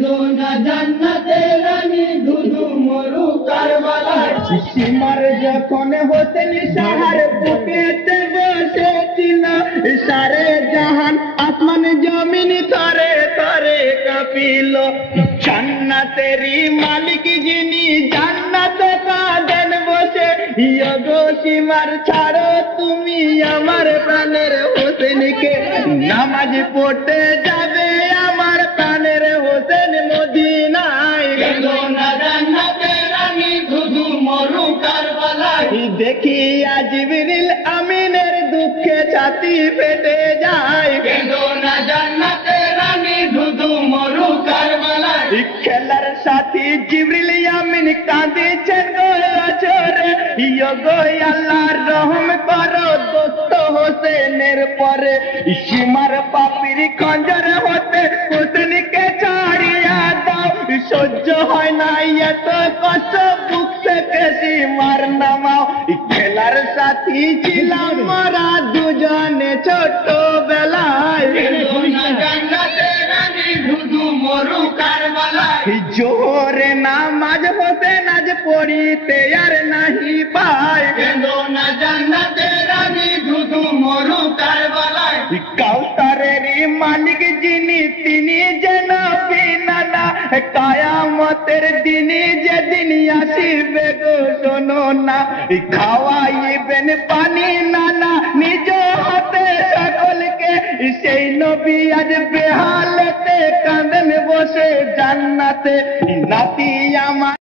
কেঁদো না জান্নাতে রানী ধুধু মরু কারবালায়। সীমার যখন হোসেন সাহার বুকেতে বসেছিল, সারে জাহান আসমান জমিন থরে থরে কাঁপিল। জান্নাতেরই মালিক যিনি জান্নাতে কাঁদেন বসে, ইয়গো সীমার ছাড়ো তুমি আমার প্রাণের হোসেনকে। নামাজ পড়তে যাবে আমার প্রাণের হোসেন মদিনায়। কেঁদো না জান্নাতে রানী ধুধু মরু কারবালায়। দেখিয়া জিবরিল আমিনের দুঃখে ছাতি ফেটে যায়। কেঁদো না জান্নাতে রানী ধুধু মরু কারবালায়। খেলার সাথী জিবরিল আমিন কাঁদিছেন গো আছরে, ইয়গো আল্লাহ রহম করো দোস্ত হোসেনের পরে। সীমার পাপির খঞ্জর হতে হোসেনকে ছাড়িয়া দাও, সহ্য হয় না এত কষ্ট বুক থেকে সীমার নামাও। খেলার সাথী ছিলাম মোরা দুজনে ছোট বেলায়। কেঁদো না জান্নাতে রানী ধুধু মরু কারবালায়। জোহরে নামাজ হোসেন আজ পড়িতে আর নাহি পায়। কেঁদো না জান্নাতে রানী ধুধু মরু কারবালায়। কাউসারের মালিক যিনি তিনি যেন বিনানা, কায়ামতের দিনে যেদিন আসিবে গো শোনো না। খাওয়াইবেন পানি নানা নিজ হাতে সকলকে, সেই নবী আজ বেহালেতে কাঁদেন বসে জান্নাতে। নাতি আমার